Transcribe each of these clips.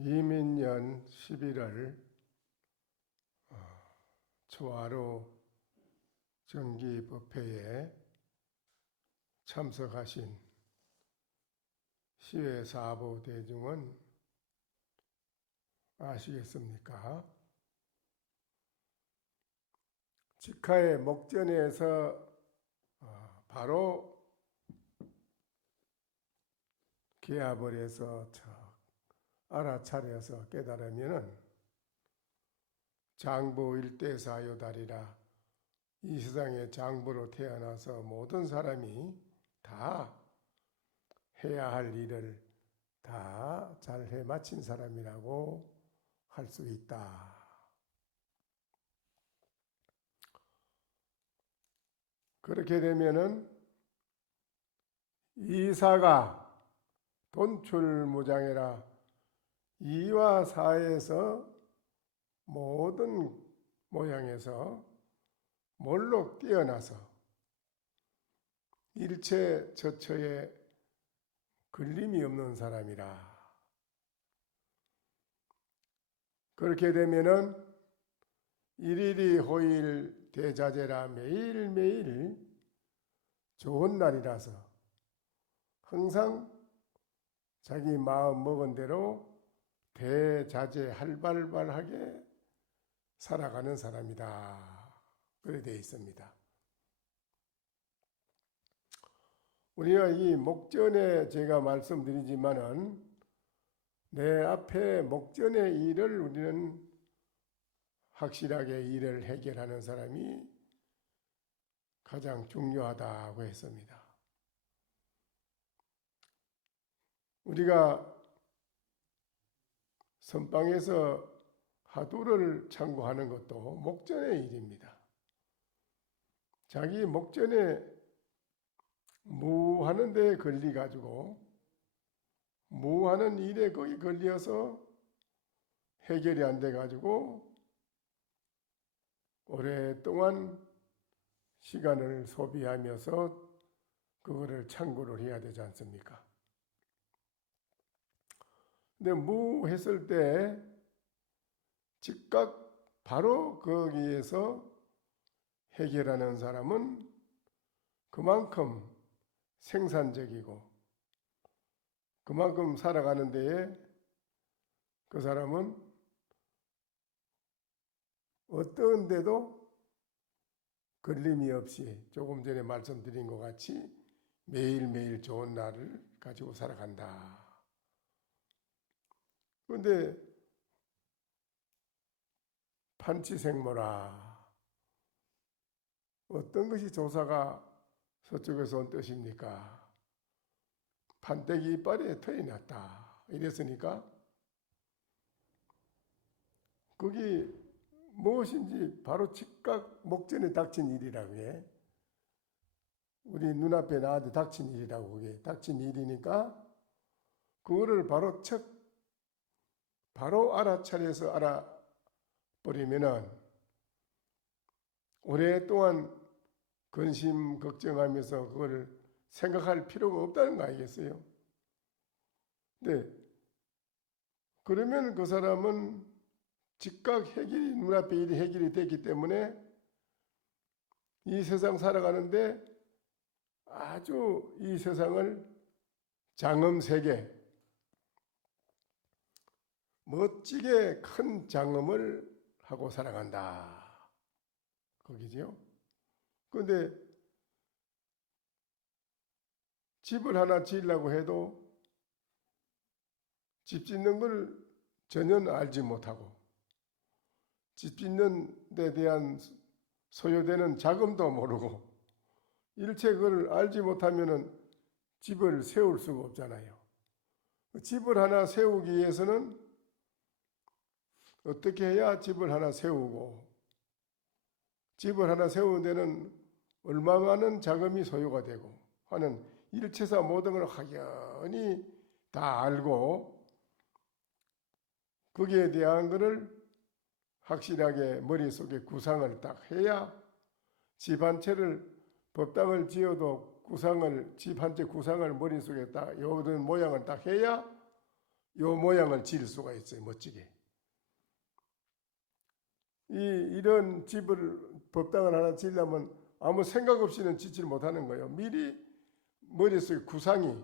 이민년 11월 초하루 정기법회에 참석하신 시외 사부 대중은 아시겠습니까? 직하의 목전에서 바로 기합을 해서 알아차려서 깨달으면은 장부 일대사요달이라 이 세상에 장부로 태어나서 모든 사람이 다 해야 할 일을 다 잘 해 마친 사람이라고 할 수 있다. 그렇게 되면은 이사가 돈출무장이라 이와 사에서 모든 모양에서 몰록 뛰어나서 일체 처처에 걸림이 없는 사람이라. 그렇게 되면은 일일이 호일 대자재라 매일매일 좋은 날이라서 항상 자기 마음 먹은 대로 대자재 활발하게 살아가는 사람이다. 그렇게 되어 있습니다. 우리가 이 목전에 제가 말씀드리지만은 내 앞에 목전의 일을 우리는 확실하게 일을 해결하는 사람이 가장 중요하다고 했습니다. 우리가 선방에서 화두를 창고하는 것도 목전의 일입니다. 자기 목전에 무하는 데에 걸려가지고 무하는 일에 거기 걸려서 해결이 안 돼가지고 오랫동안 시간을 소비하면서 그거를 창고를 해야 되지 않습니까? 근데 무했을 때 즉각 바로 거기에서 해결하는 사람은 그만큼 생산적이고 그만큼 살아가는 데에 그 사람은 어떤 데도 걸림이 없이 조금 전에 말씀드린 것 같이 매일매일 좋은 날을 가지고 살아간다. 그런데 판치생모라 어떤 것이 조사가 서쪽에서 온 뜻입니까? 판때기 이빨에 털이 났다 이랬으니까 그게 무엇인지 바로 즉각 목전에 닥친 일이라고 해. 우리 눈앞에 나한테 닥친 일이라고 그게 닥친 일이니까 그거를 바로 알아차려서 알아버리면은 오랫동안 근심 걱정하면서 그거를 생각할 필요가 없다는 거 아니겠어요? 네. 그러면 그 사람은 즉각 해결이 눈앞에 일이 해결이 됐기 때문에 이 세상 살아가는데 아주 이 세상을 장엄세계 멋지게 큰 장엄을 하고 살아간다. 거기죠. 그런데 집을 하나 지으려고 해도 집 짓는 걸 전혀 알지 못하고 집 짓는 데 대한 소요되는 자금도 모르고 일체 그걸 알지 못하면은 집을 세울 수가 없잖아요. 집을 하나 세우기 위해서는 어떻게 해야 집을 하나 세우고 집을 하나 세우는 데는 얼마 많은 자금이 소요가 되고 하는 일체사 모든 걸 확연히 다 알고 거기에 대한 것을 확실하게 머릿속에 구상을 딱 해야 집 한 채를 법당을 지어도 집 한 채 구상을 머릿속에 딱 요런 모양을 딱 해야 요 모양을 지을 수가 있어요. 멋지게. 이런 집을 법당을 하나 지으려면 아무 생각 없이는 짓질 못하는 거예요. 미리 머릿속에 구상이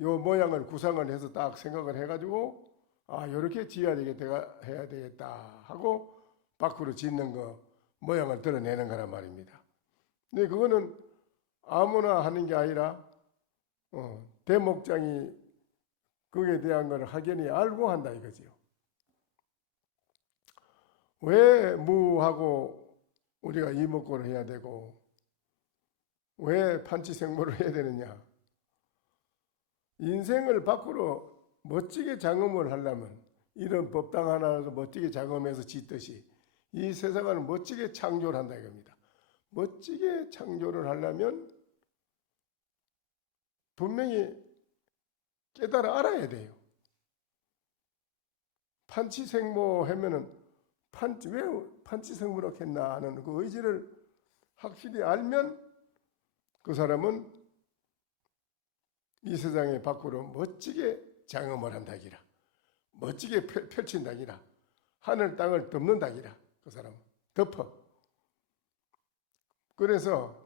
요 모양을 구상을 해서 딱 생각을 해가지고 요렇게 지어야 되겠다 해야 되겠다 하고 밖으로 짓는 거 모양을 드러내는 거란 말입니다. 근데 그거는 아무나 하는 게 아니라 대목장이 거기에 대한 걸 확연히 알고 한다 이거지요. 왜 무하고 우리가 이목구를 해야 되고 왜 판치생모를 해야 되느냐? 인생을 밖으로 멋지게 장엄을 하려면 이런 법당 하나라도 멋지게 장엄해서 짓듯이 이 세상을 멋지게 창조를 한다 이겁니다. 멋지게 창조를 하려면 분명히 깨달아 알아야 돼요. 판치생모 하면은 왜 판치생모라고 했나 하는 그 의지를 확실히 알면 그 사람은 이 세상에 밖으로 멋지게 장엄을 한다기라. 멋지게 펼친다기라. 하늘 땅을 덮는다기라. 그 사람은 덮어. 그래서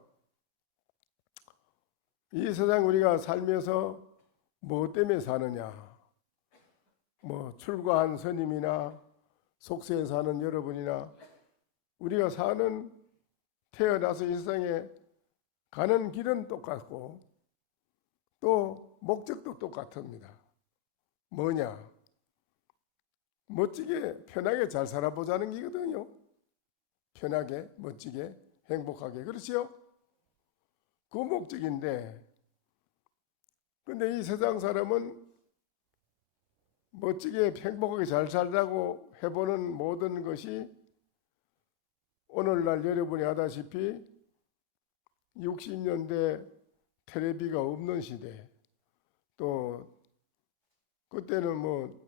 이 세상 우리가 살면서 뭐 때문에 사느냐? 뭐 출가한 스님이나 속세에 사는 여러분이나 우리가 사는 태어나서 이 세상에 가는 길은 똑같고 또 목적도 똑같습니다. 뭐냐? 멋지게 편하게 잘 살아보자는 게거든요. 편하게 멋지게 행복하게 그렇지요? 그 목적인데 근데 이 세상 사람은 멋지게 행복하게 잘 살라고 해보는 모든 것이 오늘날 여러분이 아다시피 60년대 텔레비가 없는 시대 또 그때는 뭐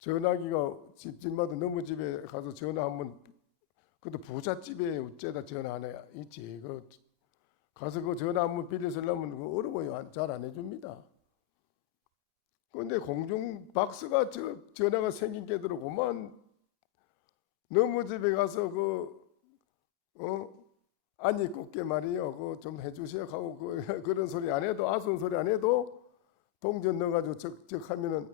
전화기가 집집마다 너무 집에 가서 전화 한번 그것도 부잣집에 어째다 전화 하나 있지 그 가서 그 전화 한번 빌려 쓰려면 그 어려워요. 잘 안 해줍니다. 그런데 공중 박스가 전화가 생긴 게 들어오면 너무 집에 가서 안이 꽂게 말이요. 그거 좀 해주세요 하고 그런 소리 안 해도 아쉬운 소리 안 해도 동전 넣어가지고 적 하면은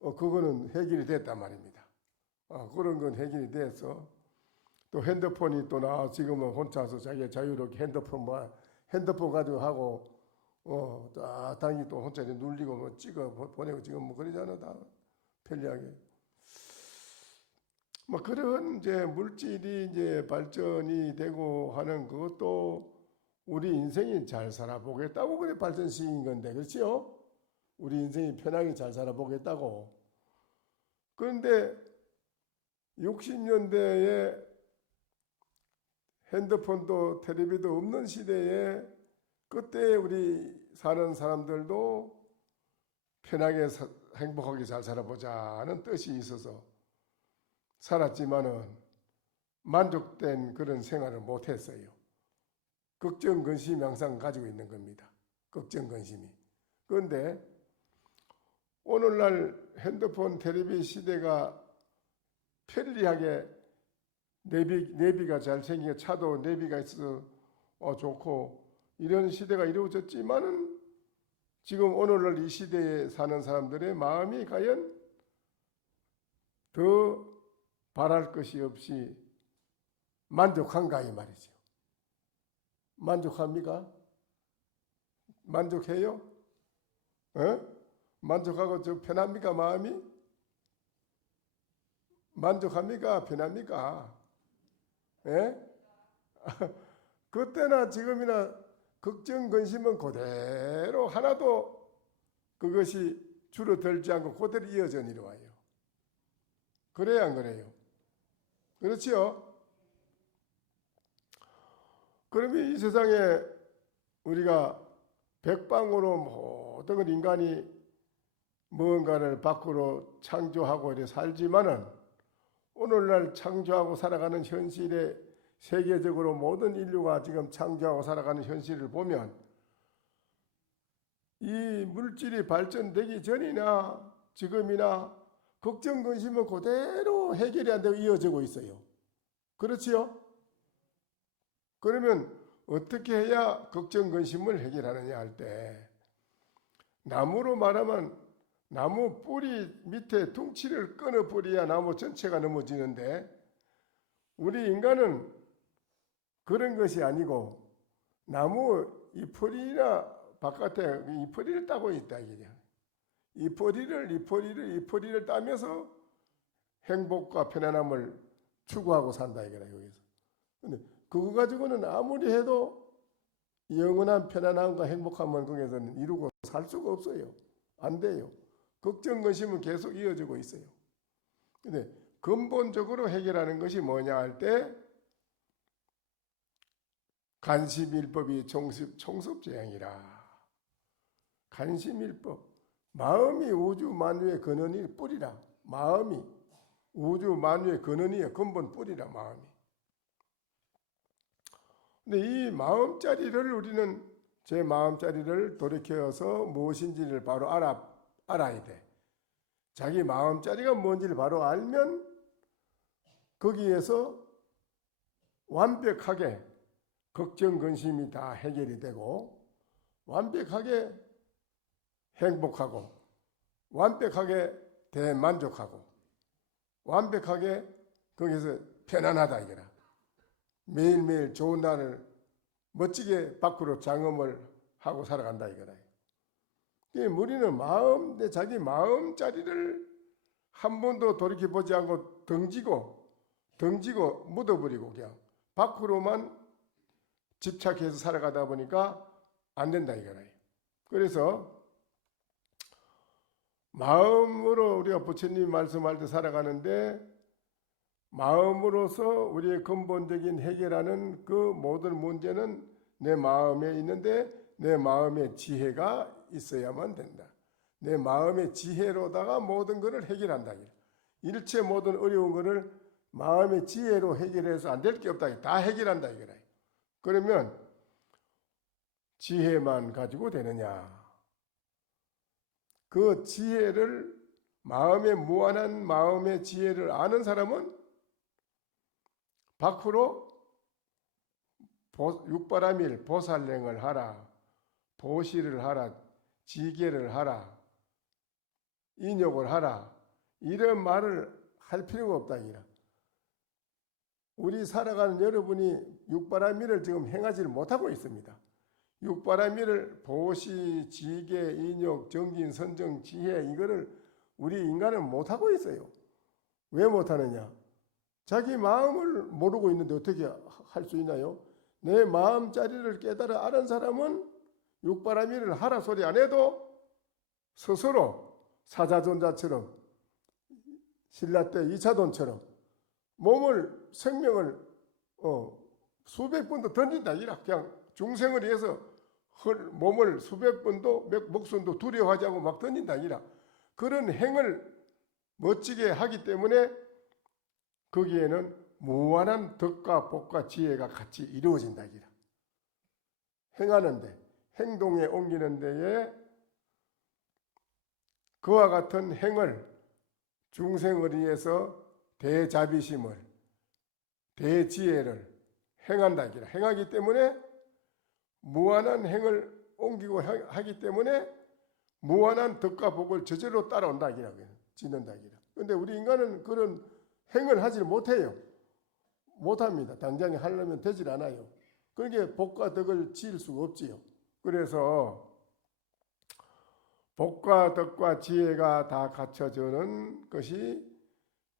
그거는 해결이 됐단 말입니다. 그런 건 해결이 됐어. 또 핸드폰이 또 나와 지금은 혼자서 자기가 자유롭게 핸드폰 가지고 하고 당연히 또 혼자 눌리고 뭐 찍어 보내고 지금 뭐 그러잖아 다 편리하게. 뭐 그런 이제 물질이 이제 발전이 되고 하는 그것도 우리 인생이 잘 살아보겠다고 그래 발전시킨 건데 그렇지요? 우리 인생이 편하게 잘 살아보겠다고. 그런데 60년대에 핸드폰도 텔레비도 없는 시대에 그때 우리 사는 사람들도 편하게 행복하게 잘 살아보자는 뜻이 있어서 살았지만은 만족된 그런 생활을 못했어요. 걱정, 근심이 항상 가지고 있는 겁니다. 걱정, 근심이. 그런데 오늘날 핸드폰, 텔레비 시대가 편리하게 내비가 잘 생기게 차도 내비가 있어서 좋고 이런 시대가 이루어졌지만은 지금 오늘날 이 시대에 사는 사람들의 마음이 과연 더 바랄 것이 없이 만족한가 이 말이죠. 만족합니까? 만족해요? 만족하고 저 편합니까 마음이? 만족합니까? 편합니까? 그때나 지금이나 걱정 근심은 그대로 하나도 그것이 줄어들지 않고 그대로 이어져 내려와요. 그래요 안 그래요? 그렇지요? 그러면 이 세상에 우리가 백방으로 모든 인간이 무언가를 밖으로 창조하고 이렇게 살지만은 오늘날 창조하고 살아가는 현실에 세계적으로 모든 인류가 지금 창조하고 살아가는 현실을 보면 이 물질이 발전되기 전이나 지금이나 걱정 근심은 그대로 해결이 안 되고 이어지고 있어요. 그렇지요? 그러면 어떻게 해야 걱정 근심을 해결하느냐 할 때, 나무로 말하면 나무 뿌리 밑에 둥치를 끊어버려야 나무 전체가 넘어지는데, 우리 인간은 그런 것이 아니고 나무 잎뿌리나 바깥에 잎뿌리를 따고 있다 이게. 잎뿌리를 따면서 행복과 편안함을 추구하고 산다 이거라 여기서. 근데 그거 가지고는 아무리 해도 영원한 편안함과 행복함을 거기에서는 이루고 살 수가 없어요. 안 돼요. 걱정 근심은 계속 이어지고 있어요. 근데 근본적으로 해결하는 것이 뭐냐 할 때, 간심일법이 총섭재앙이라. 간심일법. 마음이 우주 만유의 근원이 뿌리라. 마음이 우주 만유의 근원이야. 근본 뿌리라 마음이. 근데 이 마음자리를 우리는 제 마음자리를 돌이켜서 무엇인지를 바로 알아야 돼. 자기 마음자리가 뭔지를 바로 알면 거기에서 완벽하게 걱정 근심이 다 해결이 되고 완벽하게 행복하고 완벽하게 대만족하고 완벽하게 거기서 편안하다 이거라. 매일매일 좋은 날을 멋지게 밖으로 장엄을 하고 살아간다 이거라. 우리는 자기 마음자리를 한 번도 돌이켜보지 않고 덩지고 묻어버리고 그냥 밖으로만 집착해서 살아가다 보니까 안 된다 이거라. 그래서 마음으로 우리가 부처님 말씀할 때 살아가는데, 마음으로서 우리의 근본적인 해결하는 그 모든 문제는 내 마음에 있는데 내 마음의 지혜가 있어야만 된다. 내 마음의 지혜로다가 모든 것을 해결한다. 일체 모든 어려운 것을 마음의 지혜로 해결해서 안 될 게 없다. 다 해결한다 이거라. 그러면 지혜만 가지고 되느냐? 그 지혜를, 마음의 무한한 마음의 지혜를 아는 사람은 밖으로 육바라밀 보살행을 하라, 보시를 하라, 지계를 하라, 인욕을 하라, 이런 말을 할 필요가 없다 이라. 우리 살아가는 여러분이 육바라밀을 지금 행하지를 못하고 있습니다. 육바라밀을 보시, 지계, 인욕, 정진, 선정, 지혜, 이거를 우리 인간은 못하고 있어요. 왜 못하느냐? 자기 마음을 모르고 있는데 어떻게 할 수 있나요? 내 마음자리를 깨달아 아는 사람은 육바라밀을 하라 소리 안 해도 스스로 사자존자처럼, 신라 때 이차돈처럼 생명을 수백 번도 던진다. 이라 그냥 중생을 위해서 몸을 수백 번도 목숨도 두려워하지 않고 막 던진다. 이라 그런 행을 멋지게 하기 때문에 거기에는 무한한 덕과 복과 지혜가 같이 이루어진다. 이라 행하는데, 행동에 옮기는 데에 그와 같은 행을 중생을 위해서 대자비심을, 대지혜를 행한다. 이라 행하기 때문에 무한한 행을 옮기고 하기 때문에 무한한 덕과 복을 저절로 따라온다. 이라 짓는다. 이라. 그런데 우리 인간은 그런 행을 하지 못해요. 못합니다. 당장에 하려면 되질 않아요. 그러니까 복과 덕을 지을 수가 없지요. 그래서 복과 덕과 지혜가 다 갖춰지는 것이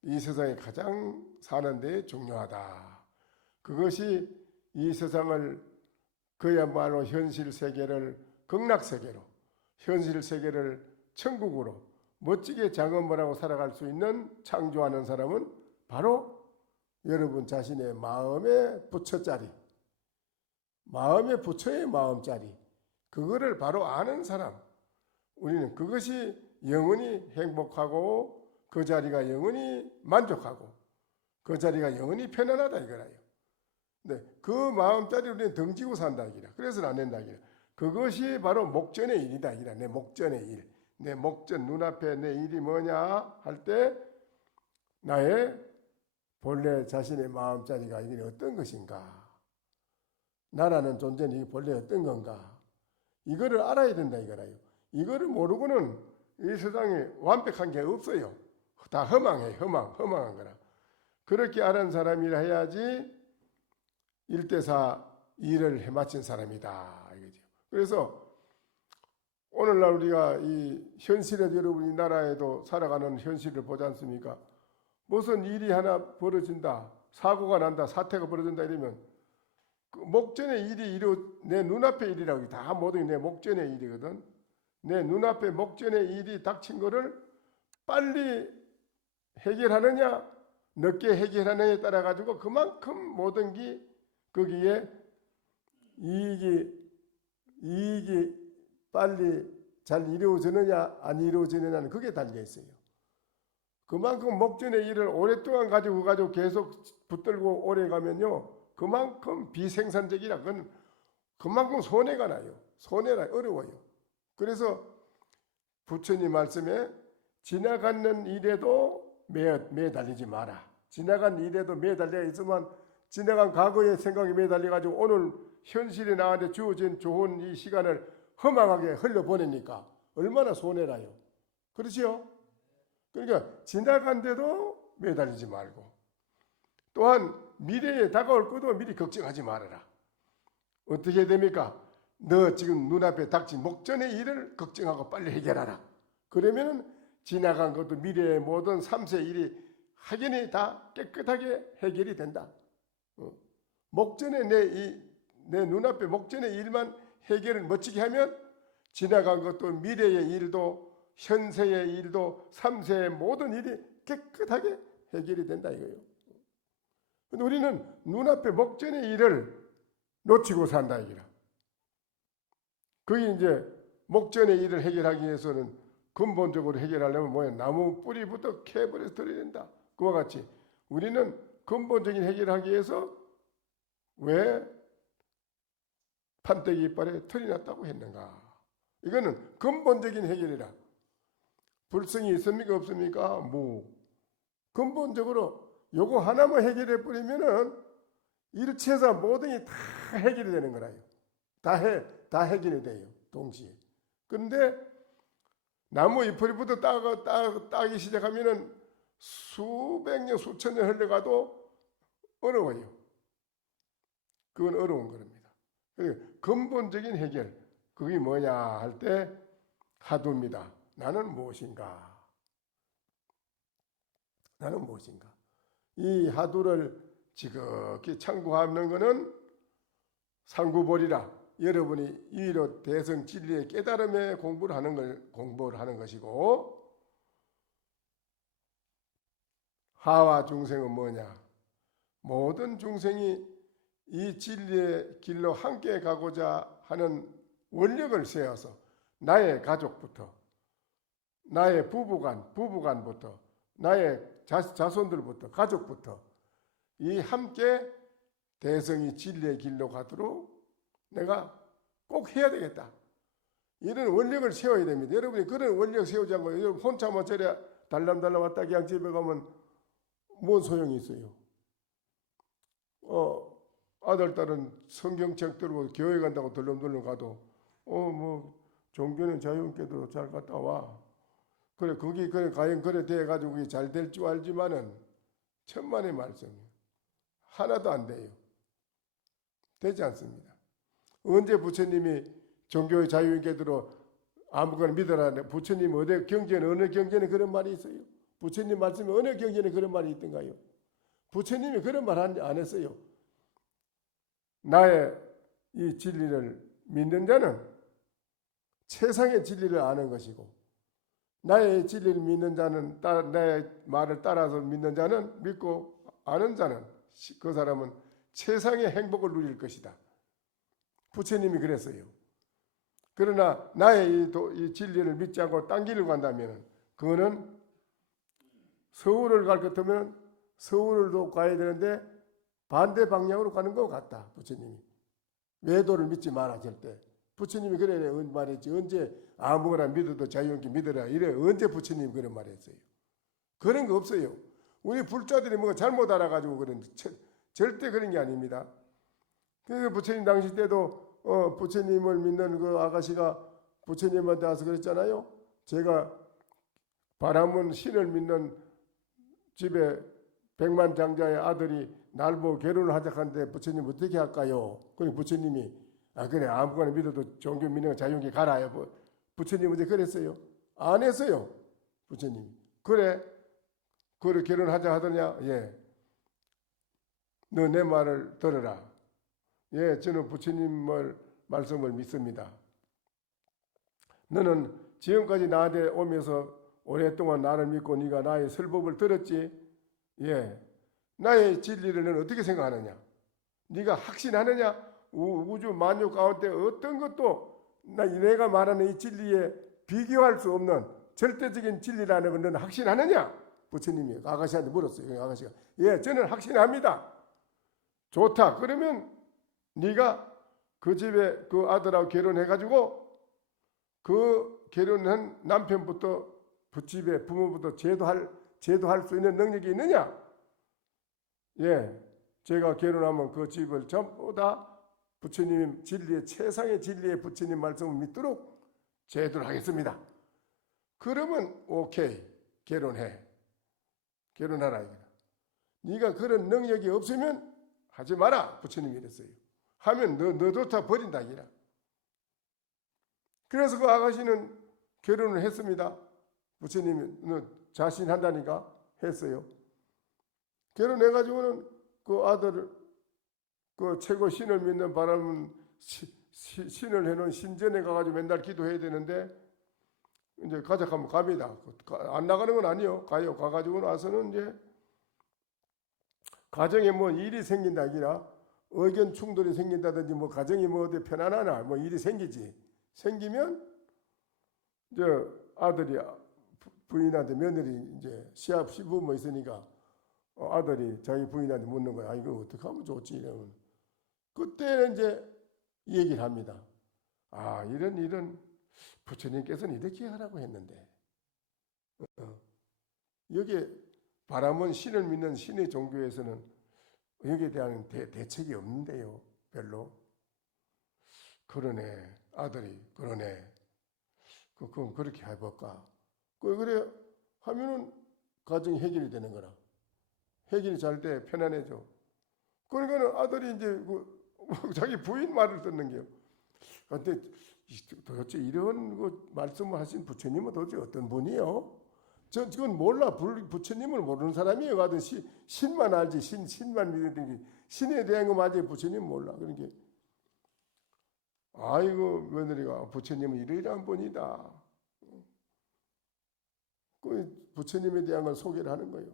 이 세상에 가장 사는 데 중요하다. 그것이 이 세상을 그야말로 현실 세계를 극락세계로, 현실 세계를 천국으로 멋지게 장엄을 하고 살아갈 수 있는 창조하는 사람은 바로 여러분 자신의 마음의 부처자리, 마음의 부처의 마음자리, 그거를 바로 아는 사람, 우리는 그것이 영원히 행복하고 그 자리가 영원히 만족하고 그 자리가 영원히 편안하다 이거라요. 근데 그 마음자리 우리는 덩지고 산다 이기라. 그래서는 안 된다 이기라. 그것이 바로 목전의 일이다 이기라. 내 목전의 일, 내 목전 눈앞에 내 일이 뭐냐 할 때 나의 본래 자신의 마음자리가 이게 어떤 것인가, 나라는 존재는 이게 본래 어떤 건가, 이거를 알아야 된다 이거라요. 이거를 모르고는 이 세상에 완벽한 게 없어요. 다 허망해. 허망한 거라. 그렇게 아는 사람이라 해야지 1대4 일을 해마친 사람이다 이거죠. 그래서 오늘날 우리가 이 현실에도, 여러분이 나라에도 살아가는 현실을 보지 않습니까? 무슨 일이 하나 벌어진다, 사고가 난다, 사태가 벌어진다 이러면 그 목전의 일이 내 눈앞의 일이라고, 다 모든 게 내 목전의 일이거든. 내 눈앞에 목전의 일이 닥친 거를 빨리 해결하느냐 늦게 해결하느냐에 따라 가지고 그만큼 모든 게 거기에 이익이 빨리 잘 이루어지느냐 안 이루어지느냐는 그게 달려 있어요. 그만큼 목전의 일을 오랫동안 가지고 계속 붙들고 오래 가면요, 그만큼 비생산적이라, 그만큼 손해가 나요. 손해라, 어려워요. 그래서 부처님 말씀에 지나가는 일에도 매달리지 마라. 지나간 일에도 매달려 있으면 지나간 과거의 생각에 매달려가지고 오늘 현실에 나한테 주어진 좋은 이 시간을 허망하게 흘려보내니까 얼마나 손해라요. 그렇지요? 그러니까 지나간데도 매달리지 말고, 또한 미래에 다가올 것도 미리 걱정하지 말아라. 어떻게 됩니까? 너 지금 눈앞에 닥친 목전의 일을 걱정하고 빨리 해결하라. 그러면은 지나간 것도 미래의 모든 3세 일이 확연히 다 깨끗하게 해결이 된다. 목전에 내 눈앞에 목전의 일만 해결을 멋지게 하면 지나간 것도 미래의 일도 현세의 일도 3세의 모든 일이 깨끗하게 해결이 된다 이거예요. 근데 우리는 눈앞에 목전의 일을 놓치고 산다 이거라. 그게 이제 목전의 일을 해결하기 위해서는 근본적으로 해결하려면 뭐야? 나무 뿌리부터 캐버려서 들어야 된다. 그와 같이 우리는 근본적인 해결하기 위해서 왜 판때기 이빨에 털이 났다고 했는가? 이거는 근본적인 해결이라. 불성이 있습니까 없습니까? 근본적으로 요거 하나만 해결해 버리면은 일체에서 모든 게 다 해결이 되는 거라요. 다 해결이 돼요. 동시에. 그런데 나무 잎뿌리부터 따기 시작하면은 수백 년, 수천 년 흘러가도 어려워요. 그건 어려운 겁니다. 근본적인 해결, 그게 뭐냐 할 때 하두입니다. 나는 무엇인가? 나는 무엇인가? 이 하두를 지극히 참고하는 것은 상구보리라. 여러분이 이로 대성 진리의 깨달음에 공부를 하는 것이고, 하와 중생은 뭐냐? 모든 중생이 이 진리의 길로 함께 가고자 하는 원력을 세워서 나의 가족부터, 나의 부부간부터, 나의 자손들부터, 가족부터 이 함께 대성이 진리의 길로 가도록 내가 꼭 해야 되겠다. 이런 원력을 세워야 됩니다. 여러분이 그런 원력 세우지 않고 여러분 혼자만 저래 달람달람 왔다 그냥 집에 가면 뭔 소용이 있어요? 아들, 딸은 성경책 들고 교회 간다고 덜렁덜렁 가도 종교는 자유롭게도 잘 갔다 와. 그래, 과연 그래 돼가지고 잘 될 줄 알지만은 천만의 말씀이에요. 하나도 안 돼요. 되지 않습니다. 언제 부처님이 종교의 자유인께들어 아무거나 믿어라. 부처님 어느 경전에 그런 말이 있어요? 부처님 말씀에 어느 경전에 그런 말이 있던가요? 부처님이 그런 말 안 했어요. 나의 이 진리를 믿는 자는 세상의 진리를 아는 것이고, 나의 진리를 믿는 자는, 나의 말을 따라서 믿는 자는, 믿고 아는 자는, 그 사람은 세상의 행복을 누릴 것이다. 부처님이 그랬어요. 그러나 나의 이 진리를 믿지 않고 딴 길을 간다면 그거는 서울을 갈 것 같으면 서울도 가야 되는데 반대 방향으로 가는 것 같다. 부처님이 외도를 믿지 마라 절대. 부처님이 그래 말했지. 언제 아무거나 믿어도 자유롭게 믿어라. 이래 언제 부처님이 그런 말했어요. 그런 거 없어요. 우리 불자들이 뭐 잘못 알아가지고 그런 절대 그런 게 아닙니다. 그래서 부처님 당시 때도 부처님을 믿는 그 아가씨가 부처님한테 와서 그랬잖아요. 제가 바람은 신을 믿는 집에 백만장자의 아들이 날 보고 결혼을 하자 하는데 부처님 어떻게 할까요? 그러니 부처님이 그래 아무거나 믿어도 종교 믿는 거 자유롭게 가라요. 부처님 언제 그랬어요? 안 했어요. 부처님이. 그래 결혼하자 하더냐? 예. 너 내 말을 들어라. 예, 저는 부처님을 말씀을 믿습니다. 너는 지금까지 나한테 오면서 오랫동안 나를 믿고 네가 나의 설법을 들었지? 예. 나의 진리를 너는 어떻게 생각하느냐? 네가 확신하느냐? 우주 만유 가운데 어떤 것도 내가 말하는 이 진리에 비교할 수 없는 절대적인 진리라는 걸 너는 확신하느냐? 부처님이 아가씨한테 물었어요. 아가씨가 예, 저는 확신합니다. 좋다. 그러면 네가 그 집에 그 아들하고 결혼해가지고 그 결혼한 남편부터 부집에 부모부터 제도할 수 있는 능력이 있느냐? 예, 제가 결혼하면 그 집을 전부 다 부처님 진리의 최상의 진리의 부처님 말씀을 믿도록 제도를 하겠습니다. 그러면 오케이 결혼해. 결혼하라 이거다. 네가 그런 능력이 없으면 하지 마라. 부처님이 이랬어요. 하면 너조차 버린다 이라. 그래서 그 아가씨는 결혼을 했습니다. 부처님이 자신한다니까 했어요. 결혼해가지고는 그 아들을 그 최고 신을 믿는 바람은 신을 해놓은 신전에 가가지고 맨날 기도해야 되는데 이제 가자 하면 갑니다. 안 나가는 건 아니요. 가요. 가가지고 나서는 이제 가정에 뭐 일이 생긴다 아니라 의견 충돌이 생긴다든지 뭐 가정이 뭐 어디 편안하나 뭐 일이 생기지. 생기면 이제 아들이 부인한테 며느리 이제 시부 뭐 있으니까 아들이 자기 부인한테 묻는 거야. 이거 어떻게 하면 좋지? 이러면 그때는 이제 얘기를 합니다. 이런 부처님께서는 이렇게 하라고 했는데 여기에 바람은 신을 믿는 신의 종교에서는 여기에 대한 대책이 없는데요. 별로. 그러네. 아들이 그러네. 그럼 그렇게 해볼까? 그래 하면은 가정이 해결이 되는 거라. 해결이 잘 돼 편안해져. 그러니까는 아들이 이제 자기 부인 말을 듣는 게요. 근데 도대체 이런 말씀을 하신 부처님은 도대체 어떤 분이요? 그건 몰라. 부처님을 모르는 사람이에요. 가든 신만 알지. 신만 믿는 신에 대한 거 맞아요. 부처님 몰라. 그러니까 아이고 며느리가 부처님은 이러이러한 분이다. 그 부처님에 대한 걸 소개를 하는 거예요.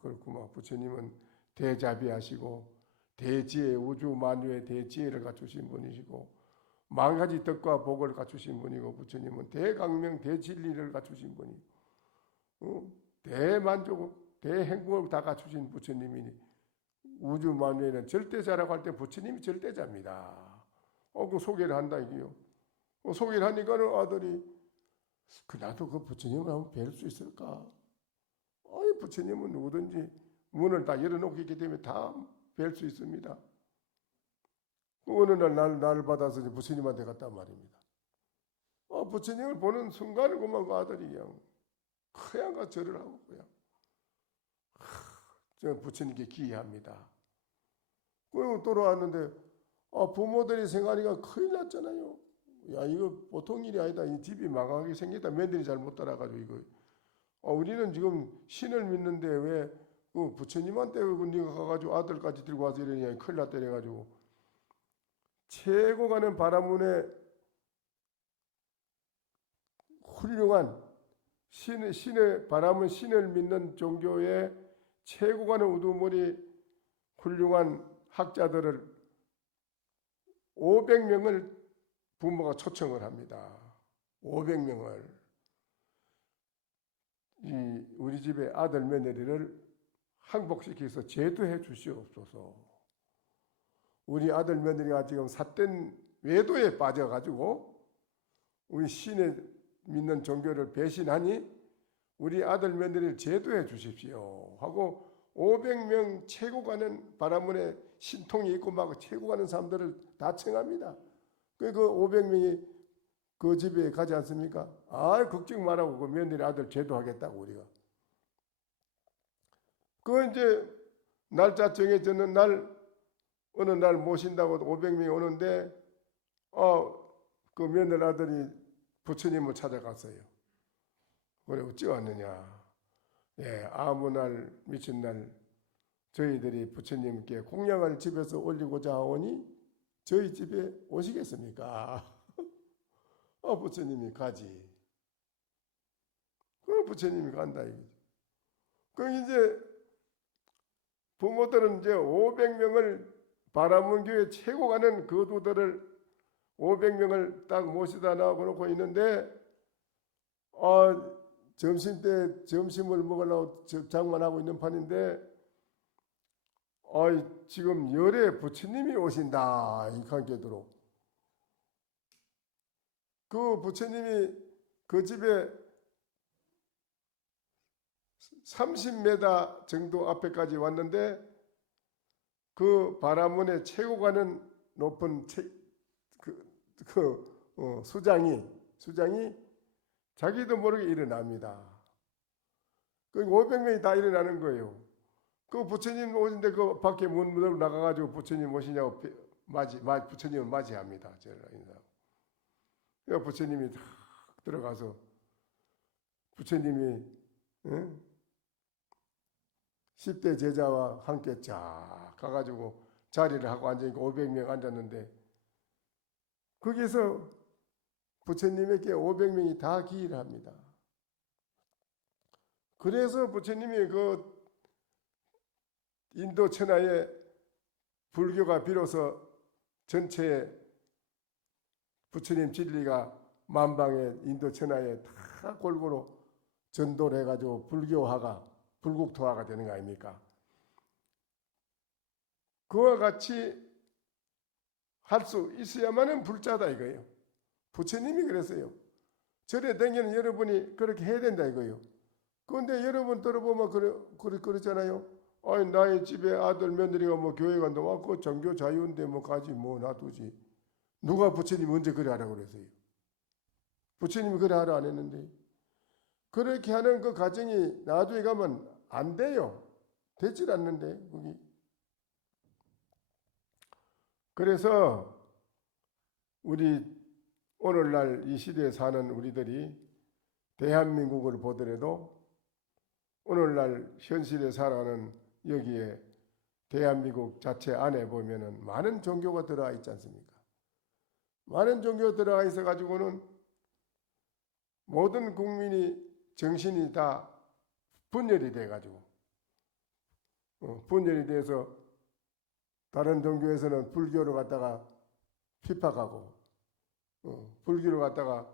그렇구만. 부처님은 대자비하시고 대지혜 우주 만유의 대지혜를 갖추신 분이시고 만가지 덕과 복을 갖추신 분이고 부처님은 대강명 대진리를 갖추신 분이고 대만족 대행복을 다 갖추신 부처님이니 우주 만유에는 절대자라고 할 때 부처님이 절대자입니다. 그 소개를 한다 이게요. 소개를 하니까는 아들이 나도 그 부처님을 한번 뵐 수 있을까? 부처님은 누구든지 문을 다 열어놓고 있기 때문에 다 뵐 수 있습니다. 어느 날 나를 받아서 부처님한테 갔단 말입니다. 부처님을 보는 순간에 그만 그 아들이 그냥 가 절을 하고 그냥 저 부처님께 기이합니다. 그리고 돌아왔는데 부모들이 생각하니까 큰일 났잖아요. 이거 보통 일이 아니다. 이 집이 망하게 생겼다. 며느리 잘 못 따라가지고 이거. 우리는 지금 신을 믿는데 왜 부처님한테 네가 가가지고 아들까지 들고 와서 이러냐. 큰일 났다 이래가지고 최고 가는 바라문의 훌륭한 신의 바라문 신을 믿는 종교의 최고 가는 우두머리 훌륭한 학자들을 500명을 부모가 초청을 합니다. 500명을 우리 집의 아들 며느리를 항복시켜서 제도해 주시옵소서. 우리 아들 며느리가 지금 삿된 외도에 빠져가지고 우리 신의 믿는 종교를 배신하니 우리 아들 며느리를 제도해 주십시오 하고 500명 채고 가는 바라문에 신통이 있고 막 채고 가는 사람들을 다 청합니다. 그 500명이 그 집에 가지 않습니까? 아, 걱정 말라고 그 며느리 아들 제도하겠다고 우리가. 그 이제 날짜 정해졌는 날 어느 날 모신다고 500명이 오는데 그 며느리 아들이 부처님을 찾아갔어요. 그래 어찌 왔느냐? 예, 아무 날 미친 날 저희들이 부처님께 공양을 집에서 올리고자 하오니 저희 집에 오시겠습니까? 부처님이 가지. 그 부처님이 간다 이거지. 그 이제 부모들은 이제 500명을 바라문교에 채고 가는 거두들을 500명을 딱 모시다 나오고 있는데 점심 때 점심을 먹으려고 장만하고 있는 판인데 지금 열에 부처님이 오신다 이 관계도록 그 부처님이 그 집에 30m 정도 앞에까지 왔는데 그 바라문에 채고 가는 높은 수장이 자기도 모르게 일어납니다. 그 500명이 다 일어나는 거예요. 그 부처님 오신데 그 밖에 문으로 나가가지고 부처님 오시냐고 부처님을 맞이합니다. 그래서 부처님이 딱 들어가서 부처님이 10대 제자와 함께 쫙 가가지고 자리를 하고 앉으니까 500명 앉았는데 거기서 부처님에게 500명이 다 기일을 합니다. 그래서 부처님이 그 인도 천하의 불교가 비로소 전체에 부처님 진리가 만방의 인도 천하에 다 골고루 전도를 해가지고 불교화가 불국토화가 되는 거 아닙니까? 그와 같이 할 수 있어야만은 불자다 이거예요. 부처님이 그랬어요. 절에 다니는 여러분이 그렇게 해야 된다 이거예요. 그런데 여러분 들어보면 그러잖아요. 아니 나의 집에 아들 며느리가 뭐 교회 간다 그 종교 자유인데 뭐 가지 뭐 놔두지. 누가 부처님 언제 그래 하라고 그랬어요. 부처님이 그래 하라 안 했는데 그렇게 하는 그 과정이 나중에 가면 안 돼요. 되질 않는데 거기. 그래서 우리 오늘날 이 시대에 사는 우리들이 대한민국을 보더라도 오늘날 현실에 살아가는 여기에 대한민국 자체 안에 보면은 많은 종교가 들어가 있지 않습니까? 많은 종교가 들어가 있어 가지고는 모든 국민이 정신이 다 분열이 돼 가지고 분열이 돼서 다른 종교에서는 불교를 갖다가 핍박하고 불교를 갖다가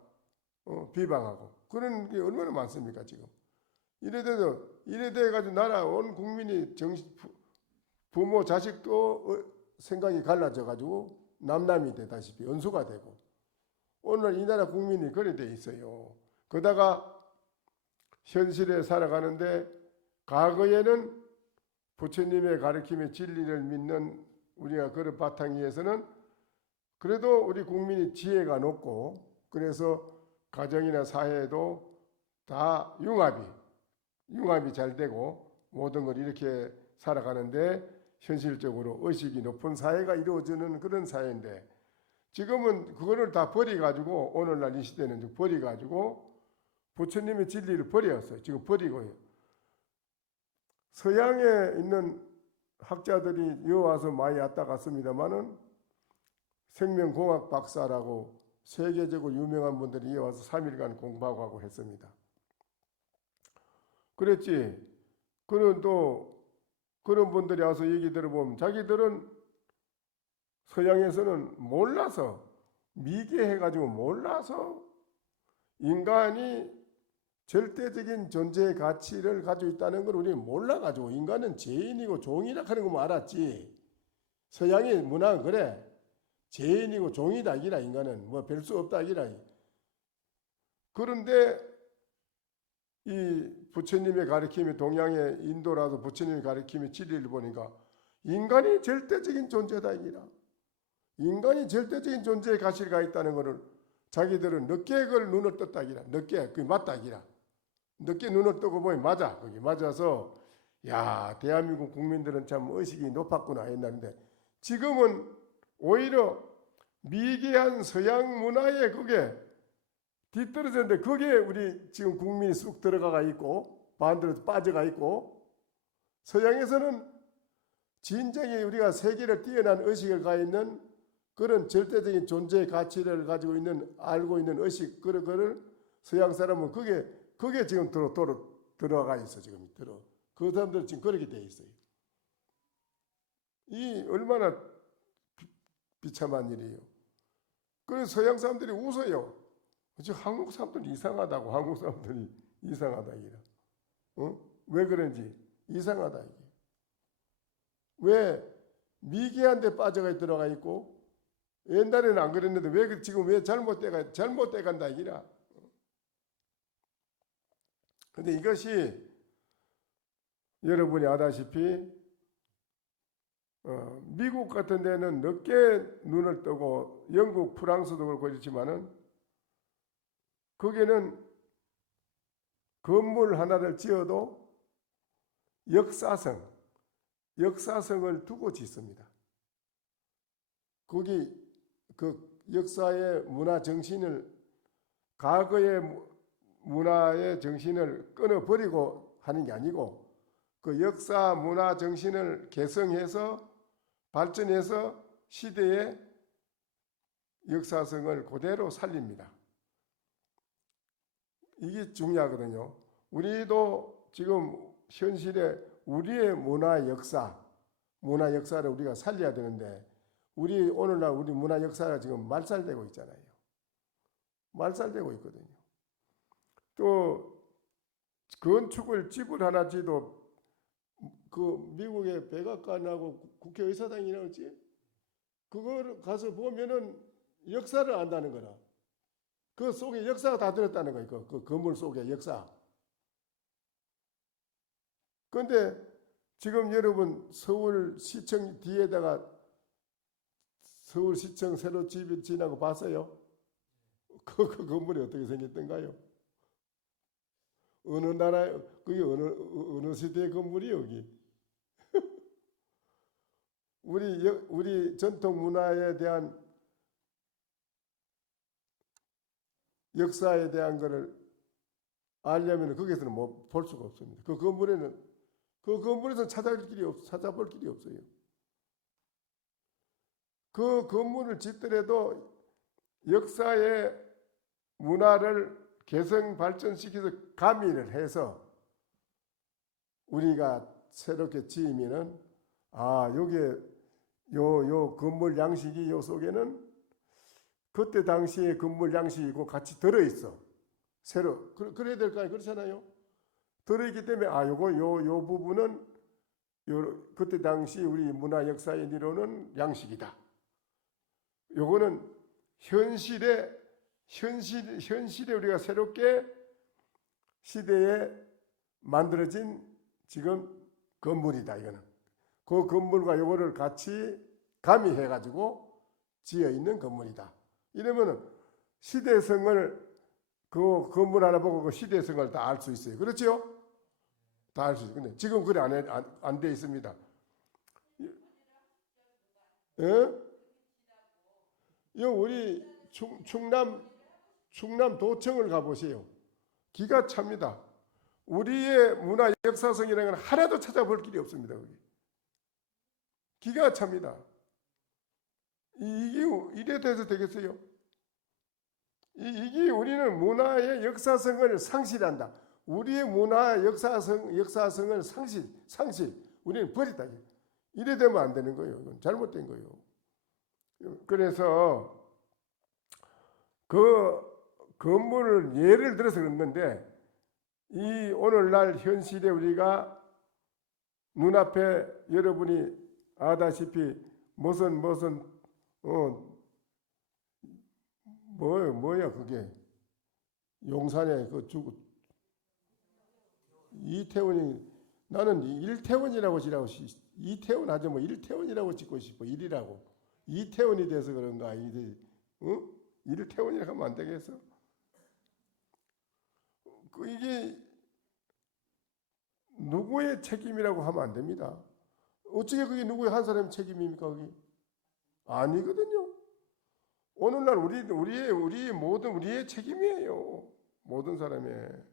비방하고 그런 게 얼마나 많습니까 지금. 이래 돼 가지고 나라 온 국민이 부모 자식도 생각이 갈라져 가지고 남남이 되다시피 연수가 되고 오늘 이 나라 국민이 그래 돼 있어요. 그러다가 현실에 살아가는데 과거에는 부처님의 가르침의 진리를 믿는 우리가 그런 바탕 위에서는 그래도 우리 국민이 지혜가 높고 그래서 가정이나 사회에도 다 융합이 잘 되고 모든 걸 이렇게 살아가는데 현실적으로 의식이 높은 사회가 이루어지는 그런 사회인데 지금은 그거를 다 버려가지고 오늘날 이 시대는 버려가지고 부처님의 진리를 버렸어요. 지금 버리고요. 서양에 있는 학자들이 여기 와서 많이 왔다 갔습니다만은 생명공학 박사라고 세계적으로 유명한 분들이 여기 와서 3일간 공부하고 했습니다. 그랬지. 그런 분들이 와서 얘기 들어보면 자기들은 서양에서는 몰라서 미개해가지고 몰라서 인간이 절대적인 존재의 가치를 가지고 있다는 걸 우리는 몰라가지고 인간은 죄인이고 종이라 하는 것만 알았지 서양의 문화는 그래. 죄인이고 종이다 이기라. 인간은 뭐 별 수 없다 이기라. 그런데 이 부처님의 가르침이 동양의 인도라도 부처님의 가르침이 진리를 보니까 인간이 절대적인 존재다 이기라. 인간이 절대적인 존재의 가치가 있다는 것을 자기들은 늦게 그걸 눈을 떴다 이기라. 늦게 그게 맞다 이기라. 늦게 눈을 뜨고 보니 맞아. 그게 맞아서 야, 대한민국 국민들은 참 의식이 높았구나 옛날인데 지금은 오히려 미개한 서양 문화에 그게 뒤떨어졌는데 그게 우리 지금 국민이 쑥 들어가 있고 반대로 빠져가 있고 서양에서는 진정히 우리가 세계를 뛰어난 의식을 가지고 있는 그런 절대적인 존재의 가치를 가지고 있는 알고 있는 의식 그거를 서양 사람은 그게 지금 들어가 있어 지금 그 사람들은 지금 그렇게 돼 있어요. 이 얼마나 비참한 일이에요. 그래서 서양 사람들이 웃어요. 지금 한국 사람들이 이상하다고 한국 사람들이 이상하다 이게. 왜 그런지 이상하다 이게. 왜 미개한 데 빠져가 들어가 있고 옛날에는 안 그랬는데 왜 지금 왜 잘못돼 간다 이기라. 근데 이것이 여러분이 아다시피 미국 같은 데는 늦게 눈을 뜨고 영국, 프랑스도 그렇고 그렇지만은 거기는 건물 하나를 지어도 역사성을 두고 짓습니다. 거기 그 역사의 문화 정신을 과거의 문화의 정신을 끊어버리고 하는 게 아니고 그 역사 문화 정신을 개성해서 발전해서 시대의 역사성을 그대로 살립니다. 이게 중요하거든요. 우리도 지금 현실에 우리의 문화 역사를 우리가 살려야 되는데 오늘날 우리 문화 역사가 지금 말살되고 있잖아요. 말살되고 있거든요. 또 건축을 집을 하나 지도 그 미국의 백악관하고 국회의사당이라고 했지? 그걸 가서 보면은 역사를 안다는 거라. 그 속에 역사가 다 들었다는 거예요. 그 건물 속에 역사. 그런데 지금 여러분 서울시청 뒤에다가 서울시청 새로 집이 지나고 봤어요? 그 건물이 어떻게 생겼던가요? 어느 나라, 그게 어느 시대의 건물이 여기? 우리 전통 문화에 대한 역사에 대한 것을 알려면 거기서는 뭐 볼 수가 없습니다. 그 건물에서 찾아볼 길이 없어요. 그 건물을 짓더라도 역사의 문화를 개성 발전시켜서 가미를 해서 우리가 새롭게 지으면은 요게 요 건물 양식이 요 속에는 그때 당시의 건물 양식이고 같이 들어있어. 새로 그래야 될까요? 그렇잖아요. 들어있기 때문에 요 부분은 그때 당시 우리 문화 역사의 이루는 양식이다. 요거는 현실에 우리가 새롭게 시대에 만들어진 지금 건물이다. 이거는 그 건물과 요거를 같이 가미해 가지고 지어 있는 건물이다. 이러면은 시대성을 그 건물 하나 보고 그 시대성을 다 알 수 있어요. 그렇죠? 다 알 수 있어요. 근데 지금 그래 안 돼 있습니다. 예? 우리 충남 도청을 가보세요. 기가 찹니다. 우리의 문화 역사성이라는 건 하나도 찾아볼 길이 없습니다. 거기. 기가 찹니다. 이게 이래 돼서 되겠어요? 이게 우리는 문화의 역사성을 상실한다. 우리의 문화 역사성을 상실. 우리는 버리다. 이래 되면 안 되는 거예요. 이건 잘못된 거예요. 그래서 그 건물을 예를 들어서 그런 건데 이 오늘날 현실에 우리가 눈앞에 여러분이 아다시피 무슨 뭐야 그게 용산에 그 죽 이태원이 나는 일태원이라고 지라고 이태원 하죠 뭐 일태원이라고 짓고 싶어 일이라고 이태원이 돼서 그런가 이게 일태원이라고 하면 안 되겠어? 이게 누구의 책임이라고 하면 안 됩니다. 어떻게 그게 누구의 한 사람의 책임입니까? 그게 아니거든요. 오늘날 우리의 모든 우리의 책임이에요. 모든 사람의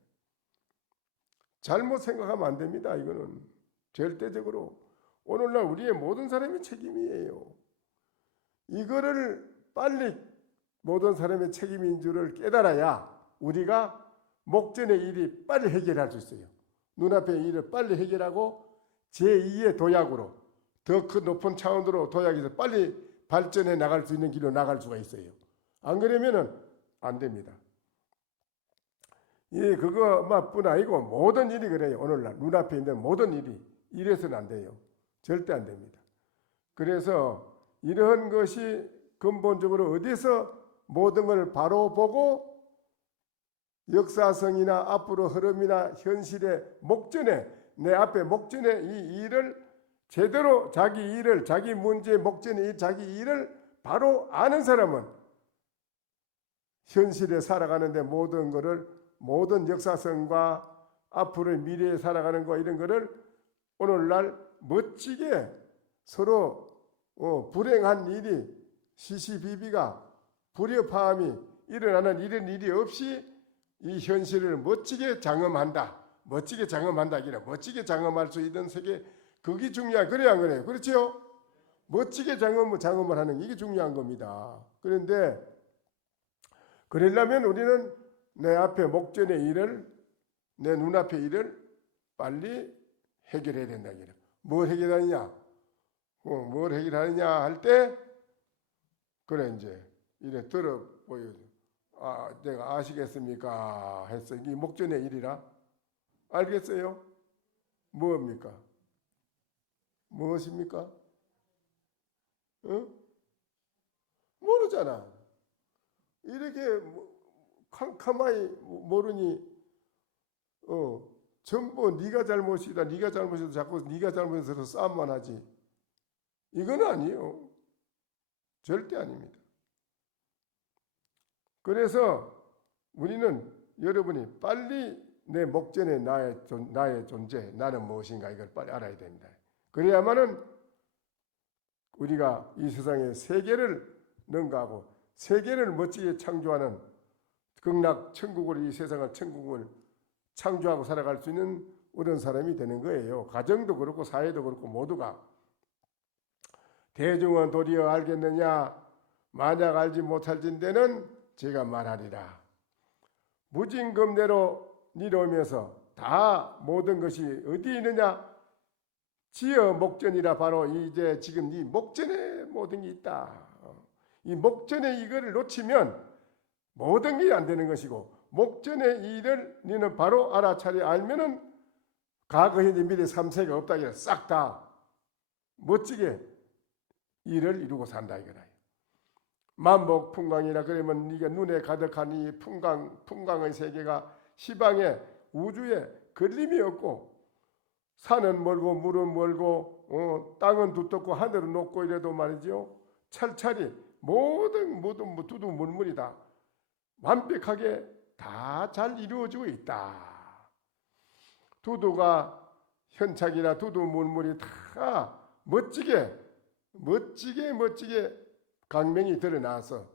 잘못 생각하면 안 됩니다. 이거는 절대적으로 오늘날 우리의 모든 사람의 책임이에요. 이거를 빨리 모든 사람의 책임인 줄을 깨달아야 우리가 목전의 일이 빨리 해결할 수 있어요. 눈앞의 일을 빨리 해결하고 제2의 도약으로 더 큰 높은 차원으로 도약해서 빨리 발전해 나갈 수 있는 길로 나갈 수가 있어요. 안 그러면은 안 됩니다. 그거뿐 아니고 모든 일이 그래요. 오늘날 눈앞에 있는 모든 일이 이래서는 안 돼요. 절대 안 됩니다. 그래서 이런 것이 근본적으로 어디서 모든 걸 바로 보고 역사성이나 앞으로 흐름이나 현실의 목전에 내 앞에 목전에 이 일을 제대로 자기 일을 자기 문제 목전에 자기 일을 바로 아는 사람은 현실에 살아가는데 모든 것을 모든 역사성과 앞으로의 미래에 살아가는 거 이런 거를 오늘날 멋지게 서로 불행한 일이 시시비비가 불협화음이 일어나는 이런 일이 없이 이 현실을 멋지게 장엄한다. 멋지게 장엄한다. 멋지게 장엄할 수 있는 세계 그게 중요한 그래야 안 그래요? 그렇지요? 멋지게 장엄을 하는 게 이게 중요한 겁니다. 그런데 그러려면 우리는 내 앞에 목전의 일을 내 눈앞의 일을 빨리 해결해야 된다. 뭘 해결하느냐? 뭘 해결하느냐 할 때 그래 이제 이래 들어 보여줘. 내가 아시겠습니까? 했어. 이게 목전의 일이라 알겠어요? 무엇입니까? 무엇입니까? 모르잖아. 이렇게 캄캄하이 모르니 전부 네가 잘못이다. 네가 잘못해서 자꾸 네가 잘못해서 싸움만 하지. 이건 아니에요. 절대 아닙니다. 그래서 우리는 여러분이 빨리 내 목전에 나의 존재, 나는 무엇인가 이걸 빨리 알아야 된다. 그래야만은 우리가 이 세상의 세계를 능가하고 세계를 멋지게 창조하는 극락 천국으로 이 세상을 천국을 창조하고 살아갈 수 있는 그런 사람이 되는 거예요. 가정도 그렇고 사회도 그렇고 모두가. 대중은 도리어 알겠느냐? 만약 알지 못할진대는 제가 말하리라. 무징검내로 니로오면서 다 모든 것이 어디 있느냐? 지어 목전이라 바로 이제 지금 이 목전에 모든 게 있다. 이 목전에 이거를 놓치면 모든 게 안 되는 것이고 목전의 일을 너는 바로 알아차려 알면은 과거 현재 미래 삼세가 없다. 싹 다 멋지게 일을 이루고 산다 이거라. 만복 풍광이라 그러면 네가 눈에 가득한 이 풍광의 세계가 시방에 우주에 걸림이 없고 산은 멀고 물은 멀고 땅은 두텁고 하늘은 높고 이래도 말이죠. 찰찰이 모든 두두물물이다. 완벽하게 다 잘 이루어지고 있다. 두두가 현착이나 두두물물이 다 멋지게 강명이 드러나서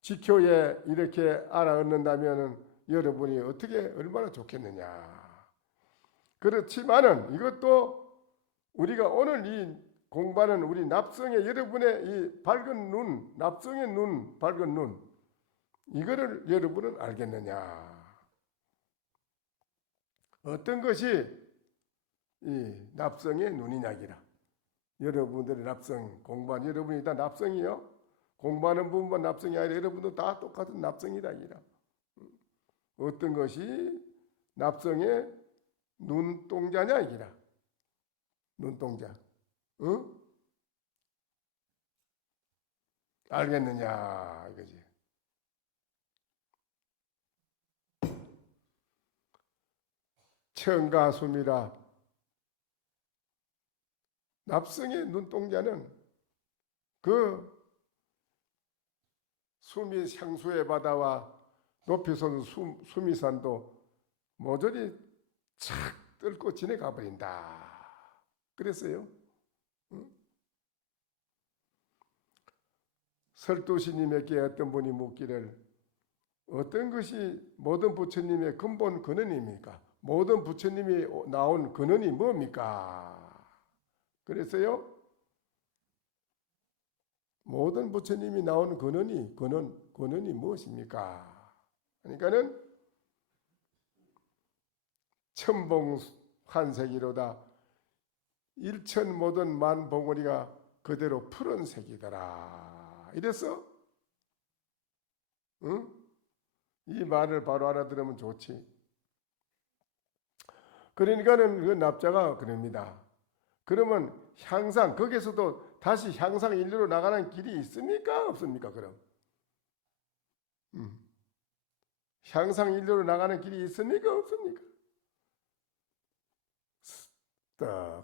지켜에 이렇게 알아듣는다면 여러분이 어떻게 얼마나 좋겠느냐. 그렇지만은 이것도 우리가 오늘 이 공부하는 우리 납성의 여러분의 이 밝은 눈, 납성의 눈, 밝은 눈 이거를 여러분은 알겠느냐. 어떤 것이 이 납성의 눈이냐기라. 여러분들의 납성, 공부한 여러분이 다 납성이요. 공부하는 부분만 납성이 아니라 여러분도 다 똑같은 납성이다. 어떤 것이 납성의 눈동자냐 이기라. 눈동자. 알겠느냐 이거지. 청가수미라 납승의 눈동자는 그 수미 향수의 바다와 높이 솟는 수미산도 모조리 착 뚫고 지내가 버린다. 그랬어요. 응? 설두시님에게 어떤 분이 묻기를 어떤 것이 모든 부처님의 근본 근원입니까? 모든 부처님이 나온 근원이 뭡니까? 그랬어요. 모든 부처님이 나온 근원이 무엇입니까? 그러니까는 천봉환색이로다. 일천 모든 만봉우리가 그대로 푸른 색이더라. 이랬어? 응? 이 말을 바로 알아들으면 좋지. 그러니까는 그 납자가 그럽니다. 그러면 향상, 거기에서도 다시 향상 인류로 나가는 길이 있습니까? 없습니까? 그럼 향상 인류로 나가는 길이 있습니까? 없습니까?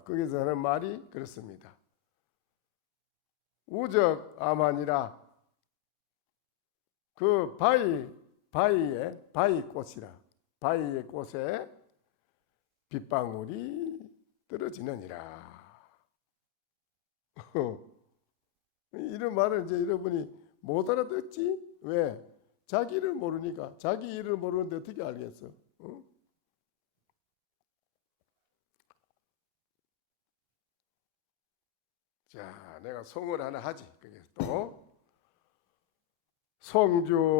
거기서 하는 말이 그렇습니다. 우적 아만이라 그 바위의 꽃에 빗방울이 떨어지느니라. 이런 말을 이제 여러분이 못 알아듣지? 왜? 자기 일을 모르니까. 자기 일을 모르는데 어떻게 알겠어? 자, 내가 송을 하나 하지. 그게 또 송죽동청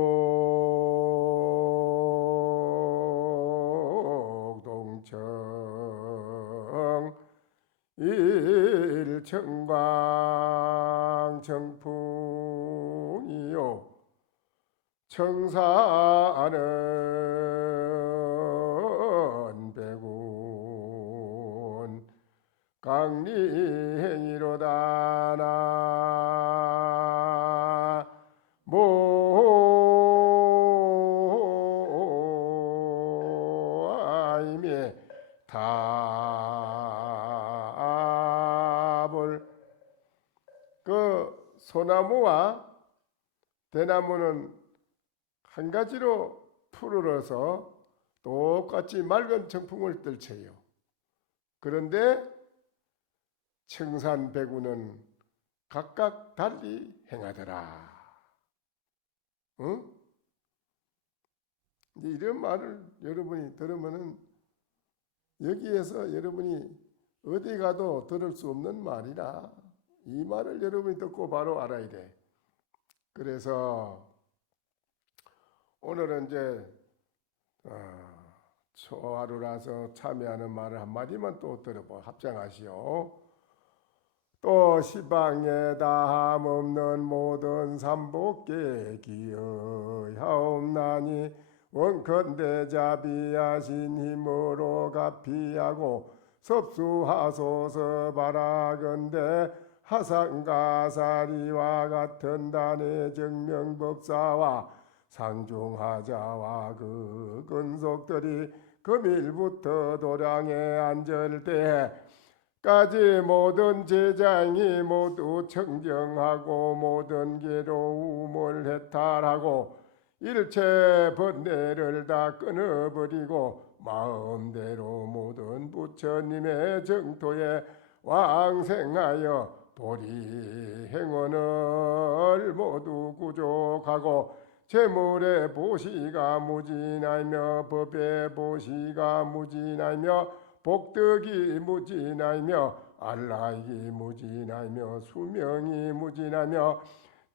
일청광청풍이요 청사하는 백운 강리행이로다 나 모아임에 답을 그 소나무와 대나무는 한 가지로 푸르러서 똑같이 맑은 청풍을 떨쳐요. 그런데 청산백우는 각각 달리 행하더라. 응? 이런 말을 여러분이 들으면은 여기에서 여러분이 어디 가도 들을 수 없는 말이라 이 말을 여러분이 듣고 바로 알아야 돼. 그래서 오늘은 이제 초하루라서 참여하는 말을 한마디만 또 들어보 합장하시오. 또 시방에 다함 없는 모든 삼복계 기여하옵나니 원컨대 자비하신 힘으로 갚이하고 섭수하소서 바라건대 하상가사리와 같은 단의 정명법사와 상중하자와 그 근속들이 금일부터 도량에 앉을 때까지 모든 제장이 모두 청정하고 모든 괴로움을 해탈하고 일체 번뇌를 다 끊어버리고 마음대로 모든 부처님의 정토에 왕생하여 보리 행원을 모두 구족하고 재물의 보시가 무진하며 법의 보시가 무진하며 복덕이 무진하며 안락이 무진하며 수명이 무진하며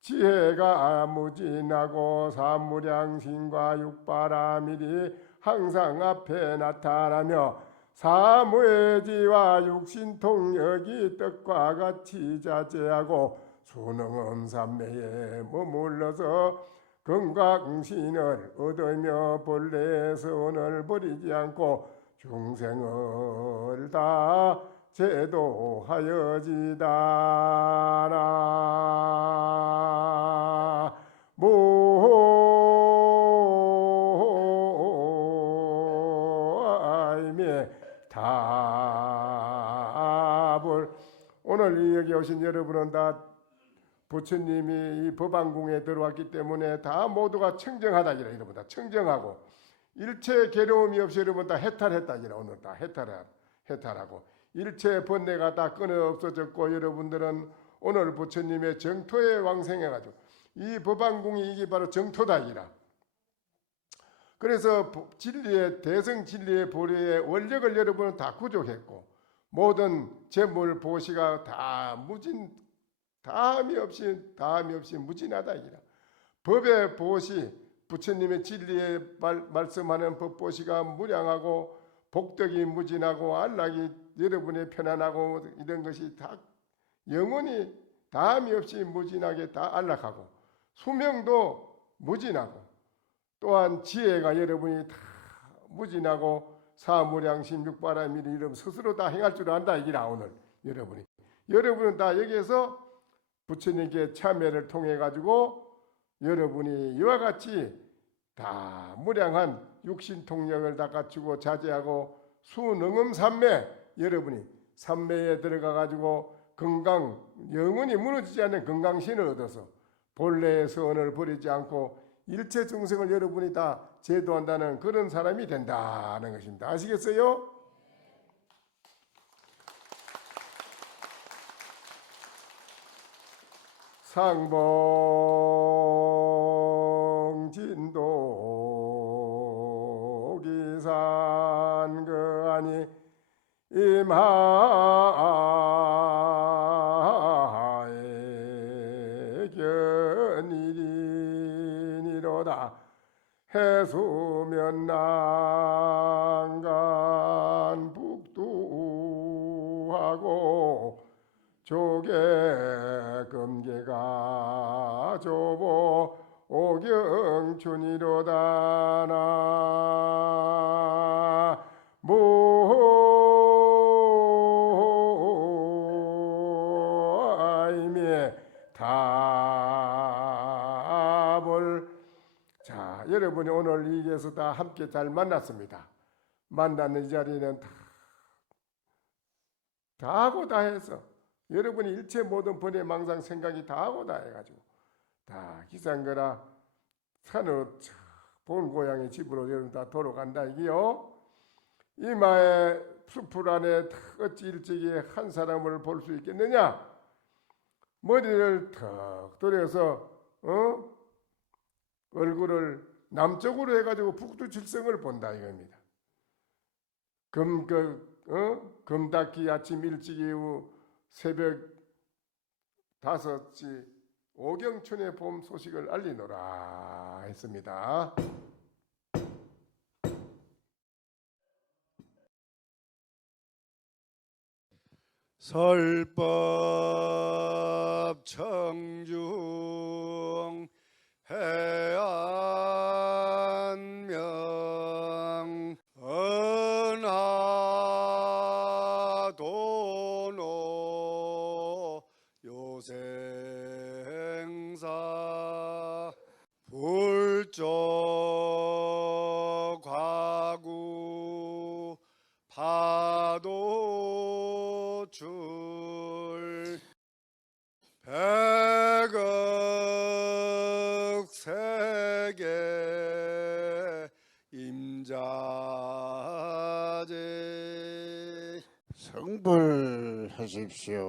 지혜가 무진하고 사무량신과 육바라밀이 항상 앞에 나타나며 사무의지와 육신통력이 떡과 같이 자제하고 수능음삼매에 머물러서 건강신을 얻으며 본래의 선을 버리지 않고 중생을 다 제도하여지다나 모임의 답을 오늘 여기 오신 여러분은 다 부처님이 이 법왕궁에 들어왔기 때문에 다 모두가 청정하다 이라 여러분 다 청정하고 일체 괴로움이 없이 여러분 다 해탈했다 이라 오늘 다 해탈하고 일체 번뇌가 다 끊어 없어졌고 여러분들은 오늘 부처님의 정토에 왕생해가지고 이 법왕궁이 이게 바로 정토다 이라. 그래서 진리의 대성 진리의 보리의 원력을 여러분은 다 구족했고 모든 재물 보시가 다 무진 다함이 없이 무진하다 이라. 법의 보시 부처님의 진리에 말씀하는 법 보시가 무량하고 복덕이 무진하고 안락이 여러분의 편안하고 이런 것이 다 영원히 다함이 없이 무진하게 다 안락하고 수명도 무진하고 또한 지혜가 여러분이 다 무진하고 사무량심 육바라밀 이름 스스로 다 행할 줄 안다 이기라. 오늘 여러분은 다 여기에서 부처님께 참여를 통해 가지고 여러분이 이와 같이 다 무량한 육신 통력을 다 갖추고 자제하고 수능음 삼매 여러분이 삼매에 들어가 가지고 건강 영원히 무너지지 않는 건강신을 얻어서 본래의 서원을 버리지 않고 일체 중생을 여러분이 다 제도한다는 그런 사람이 된다는 것입니다. 아시겠어요? 상봉진도 기산 그 아니 임하에 견일이니로다 해수면 난간 북두하고 조개 금계가 조보 오경춘이로다 나 모임의 답을 자 여러분이 오늘 이게서 다 함께 잘 만났습니다. 만나는 자리는 다 하고 다 해서 여러분이 일체 모든 번뇌 망상 생각이 다 하고 다 해가지고 다 기상거라 산으로 본 고향의 집으로 여러분 다 돌아간다 이게요. 이마에 숲풀 안에 어찌 일찍이 한 사람을 볼 수 있겠느냐. 머리를 턱 돌려서 얼굴을 남쪽으로 해가지고 북두칠성을 본다 이겁니다. 금닫기 아침 일찍 이후 새벽 5시 오경춘의 봄 소식을 알리노라 했습니다. 설법 청중 해안명 은하도노 요생사 불조 과구 파도줄 백억 세계 임자제 성불하십시오.